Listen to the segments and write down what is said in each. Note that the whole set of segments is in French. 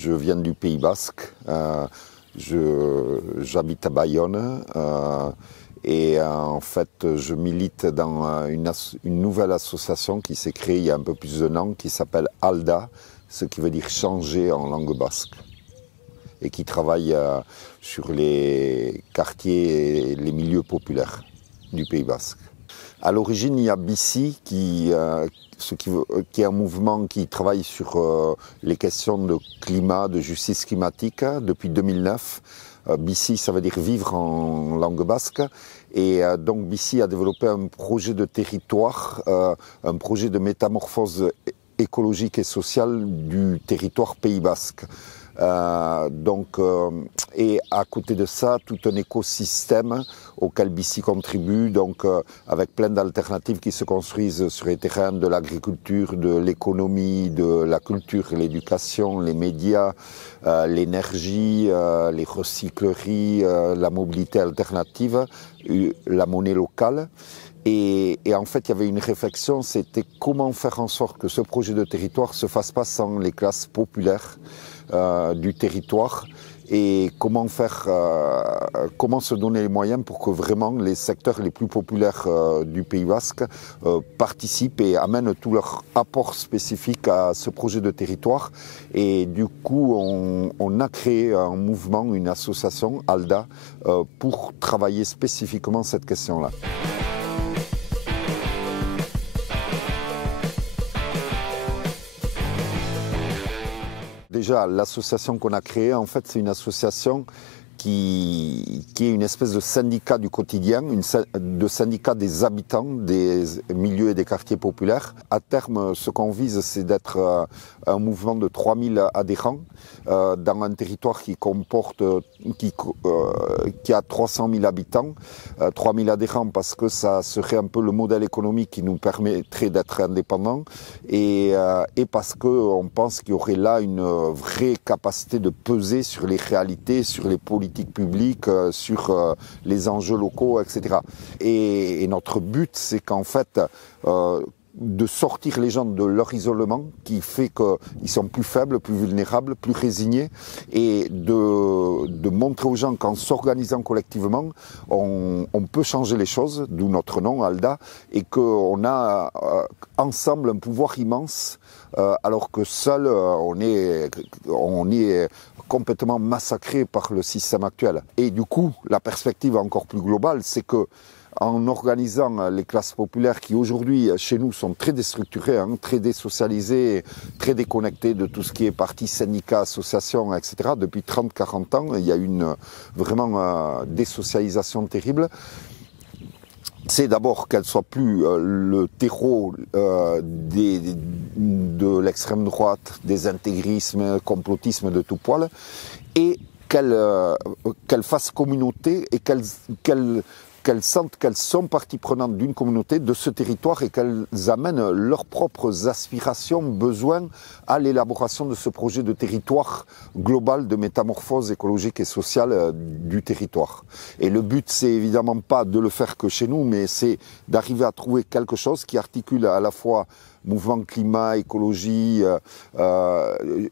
Je viens du Pays Basque. J'habite à Bayonne. En fait, je milite dans une nouvelle association qui s'est créée il y a un peu plus d'un an, qui s'appelle ALDA, ce qui veut dire changer en langue basque, et qui travaille sur les quartiers et les milieux populaires du Pays Basque. À l'origine, il y a BICI qui est un mouvement qui travaille sur les questions de climat, de justice climatique depuis 2009. BICI, ça veut dire vivre en langue basque. Et donc BICI a développé un projet de territoire, un projet de métamorphose écologique et sociale du territoire Pays Basque. Et à côté de ça, tout un écosystème auquel BICI contribue, avec plein d'alternatives qui se construisent sur les terrains de l'agriculture, de l'économie, de la culture, l'éducation, les médias, l'énergie, les recycleries, la mobilité alternative, la monnaie locale. Et en fait, il y avait une réflexion, c'était comment faire en sorte que ce projet de territoire se fasse pas sans les classes populaires du territoire, et comment se donner les moyens pour que vraiment les secteurs les plus populaires du Pays Basque participent et amènent tout leur apport spécifique à ce projet de territoire. Et du coup, on a créé un mouvement, une association, ALDA, pour travailler spécifiquement cette question-là. Déjà, l'association qu'on a créée, en fait, c'est une association qui est une espèce de syndicat du quotidien, de syndicat des habitants des milieux et des quartiers populaires. À terme, ce qu'on vise, c'est d'être un mouvement de 3000 adhérents dans un territoire qui a 300 000 habitants. 3000 adhérents parce que ça serait un peu le modèle économique qui nous permettrait d'être indépendants, et parce qu'on pense qu'il y aurait là une vraie capacité de peser sur les réalités, sur les politiques publiques, sur les enjeux locaux, etc. Et notre but, c'est qu'en fait, de sortir les gens de leur isolement qui fait qu'ils sont plus faibles, plus vulnérables, plus résignés, et de montrer aux gens qu'en s'organisant collectivement, on peut changer les choses, d'où notre nom, ALDA, et qu'on a ensemble un pouvoir immense, alors que seul on est complètement massacré par le système actuel. Et du coup, la perspective encore plus globale, c'est que en organisant les classes populaires qui aujourd'hui chez nous sont très déstructurées, très désocialisées, très déconnectées de tout ce qui est parti syndicats, associations, etc. Depuis 30-40 ans, il y a une vraiment désocialisation terrible. C'est d'abord qu'elle soit plus le terreau de l'extrême droite, des intégrismes, complotismes de tout poil, et qu'elle fasse communauté et qu'elles sentent qu'elles sont partie prenante d'une communauté, de ce territoire, et qu'elles amènent leurs propres aspirations, besoins à l'élaboration de ce projet de territoire global de métamorphose écologique et sociale du territoire. Et le but, c'est évidemment pas de le faire que chez nous, mais c'est d'arriver à trouver quelque chose qui articule à la fois mouvement climat, écologie,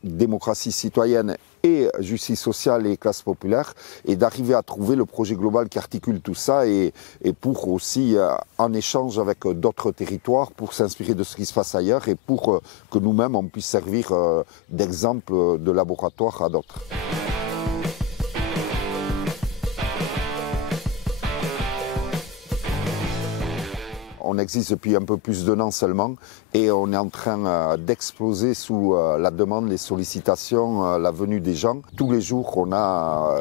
démocratie citoyenne et justice sociale et classe populaire, et d'arriver à trouver le projet global qui articule tout ça, et pour aussi, en échange avec d'autres territoires, pour s'inspirer de ce qui se passe ailleurs, et pour que nous-mêmes, on puisse servir d'exemple de laboratoire à d'autres. On existe depuis un peu plus d'un an seulement, et on est en train d'exploser sous la demande, les sollicitations, la venue des gens. Tous les jours, on a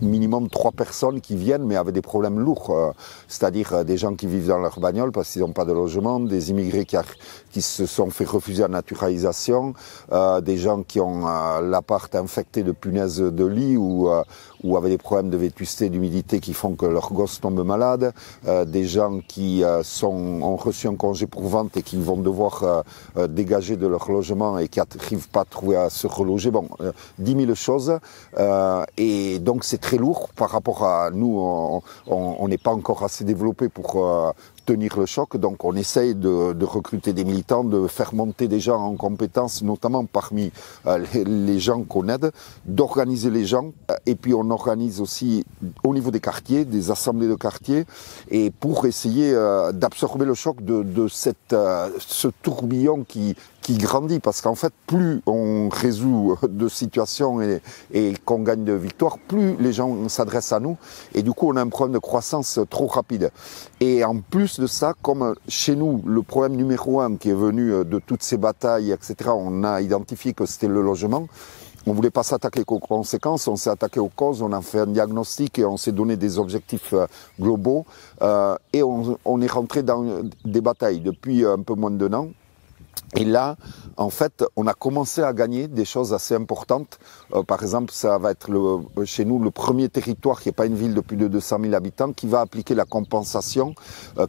minimum 3 personnes qui viennent, mais avec des problèmes lourds, c'est-à-dire des gens qui vivent dans leur bagnole parce qu'ils n'ont pas de logement, des immigrés qui se sont fait refuser la naturalisation, des gens qui ont l'appart infecté de punaises de lit ou avec des problèmes de vétusté, d'humidité qui font que leurs gosses tombent malades, des gens qui ont reçu un congé pour vente et qui vont devoir dégager de leur logement et qui n'arrivent pas à se reloger. Bon, 10 000 choses. Et donc c'est très lourd par rapport à nous. On n'est pas encore assez développé pour tenir le choc. Donc on essaye de recruter des militants, de faire monter des gens en compétences, notamment parmi les gens qu'on aide, d'organiser les gens. Et puis on organise aussi au niveau des quartiers, des assemblées de quartiers, et pour essayer d'absorber le choc de ce tourbillon qui grandit. Parce qu'en fait, plus on résout de situations et qu'on gagne de victoires, plus les gens s'adressent à nous. Et du coup, on a un problème de croissance trop rapide. Et en plus de ça, comme chez nous, le problème numéro un qui est venu de toutes ces batailles, etc., on a identifié que c'était le logement. On ne voulait pas s'attaquer aux conséquences, on s'est attaqué aux causes, on a fait un diagnostic et on s'est donné des objectifs globaux. Et on est rentré dans des batailles depuis un peu moins d'1 an. Et là, en fait, on a commencé à gagner des choses assez importantes. Par exemple, ça va être chez nous le premier territoire qui n'est pas une ville de plus de 200 000 habitants qui va appliquer la compensation,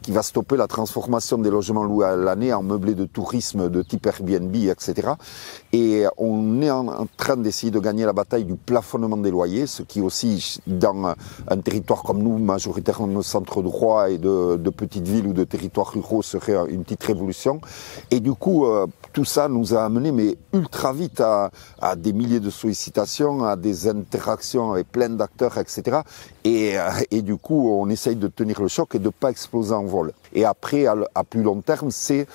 qui va stopper la transformation des logements loués à l'année en meublés de tourisme de type Airbnb, etc. Et on est en train d'essayer de gagner la bataille du plafonnement des loyers, ce qui aussi, dans un territoire comme nous, majoritairement de centre droit et de petites villes ou de territoires ruraux, serait une petite révolution. Et du coup, tout ça nous a amené mais ultra vite à des milliers de sollicitations, à des interactions avec plein d'acteurs, etc. Et du coup, on essaye de tenir le choc et de ne pas exploser en vol. Et après, à plus long terme, c'est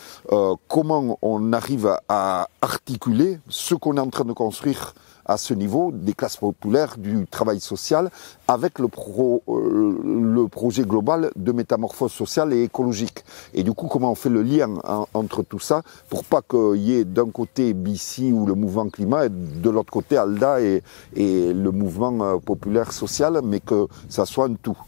comment on arrive à articuler ce qu'on est en train de construire à ce niveau, des classes populaires, du travail social, avec le projet global de métamorphose sociale et écologique. Et du coup, comment on fait le lien entre tout ça pour pas qu'il y ait d'un côté BC ou le mouvement climat et de l'autre côté ALDA et le mouvement populaire social, mais que ça soit un tout.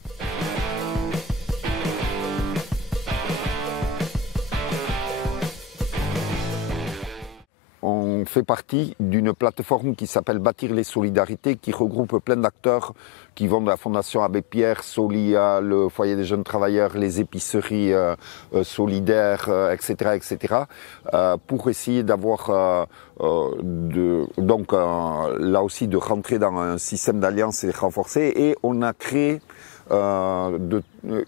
On fait partie d'une plateforme qui s'appelle Bâtir les Solidarités, qui regroupe plein d'acteurs qui vont de la Fondation Abbé Pierre, Solia, le Foyer des Jeunes Travailleurs, les épiceries solidaires, etc., etc., pour essayer d'avoir, là aussi, de rentrer dans un système d'alliance et de renforcer. Et on a créé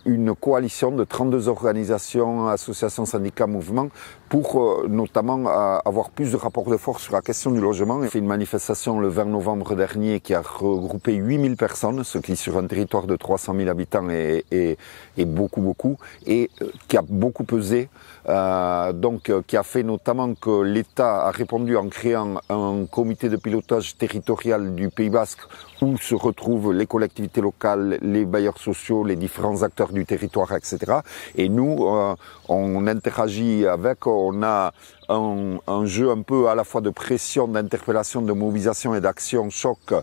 une coalition de 32 organisations, associations, syndicats, mouvements pour notamment avoir plus de rapports de force sur la question du logement. On a fait une manifestation le 20 novembre dernier qui a regroupé 8000 personnes, ce qui sur un territoire de 300 000 habitants est beaucoup, et qui a beaucoup pesé. Qui a fait notamment que l'État a répondu en créant un comité de pilotage territorial du Pays Basque où se retrouvent les collectivités locales, les bailleurs sociaux, les différents acteurs du territoire, etc. Et nous, on interagit avec, on a un jeu un peu à la fois de pression, d'interpellation, de mobilisation et d'action choc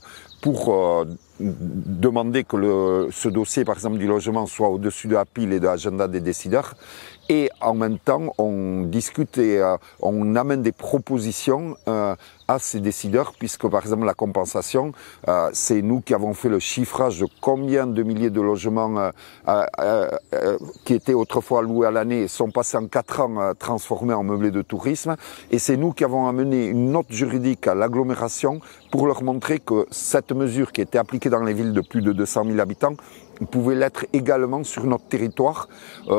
pour demander que ce dossier, par exemple, du logement soit au-dessus de la pile et de l'agenda des décideurs. Et en même temps, on discute et on amène des propositions à ces décideurs, puisque par exemple la compensation, c'est nous qui avons fait le chiffrage de combien de milliers de logements qui étaient autrefois loués à l'année sont passés en 4 ans transformés en meublés de tourisme. Et c'est nous qui avons amené une note juridique à l'agglomération pour leur montrer que cette mesure qui était appliquée dans les villes de plus de 200 000 habitants pouvait l'être également sur notre territoire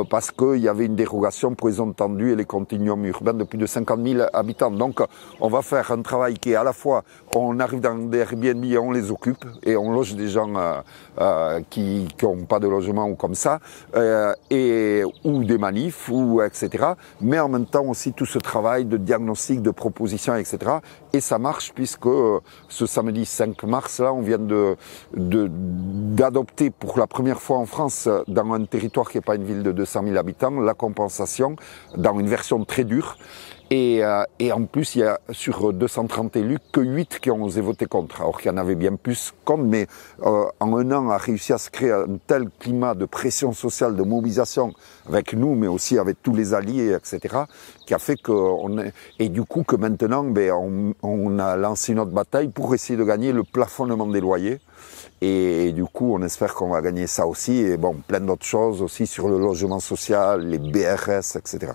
parce qu'il y avait une dérogation pour les zones tendues et les continuums urbains de plus de 50 000 habitants. Donc on va faire un travail qui est à la fois, on arrive dans des Airbnb et on les occupe et on loge des gens qui n'ont pas de logement ou comme ça, ou des manifs, etc. Mais en même temps aussi tout ce travail de diagnostic, de proposition, etc. Et ça marche puisque ce samedi 5 mars, là, on vient d'adopter pour la première fois en France, dans un territoire qui n'est pas une ville de 200 000 habitants, la compensation dans une version très dure. Et en plus, il y a sur 230 élus que 8 qui ont osé voter contre. Alors qu'il y en avait bien plus contre, mais en un an, on a réussi à se créer un tel climat de pression sociale, de mobilisation avec nous, mais aussi avec tous les alliés, etc., qui a fait et du coup que maintenant, on a lancé notre bataille pour essayer de gagner le plafonnement des loyers. Et du coup, on espère qu'on va gagner ça aussi. Et bon, plein d'autres choses aussi sur le logement social, les BRS, etc.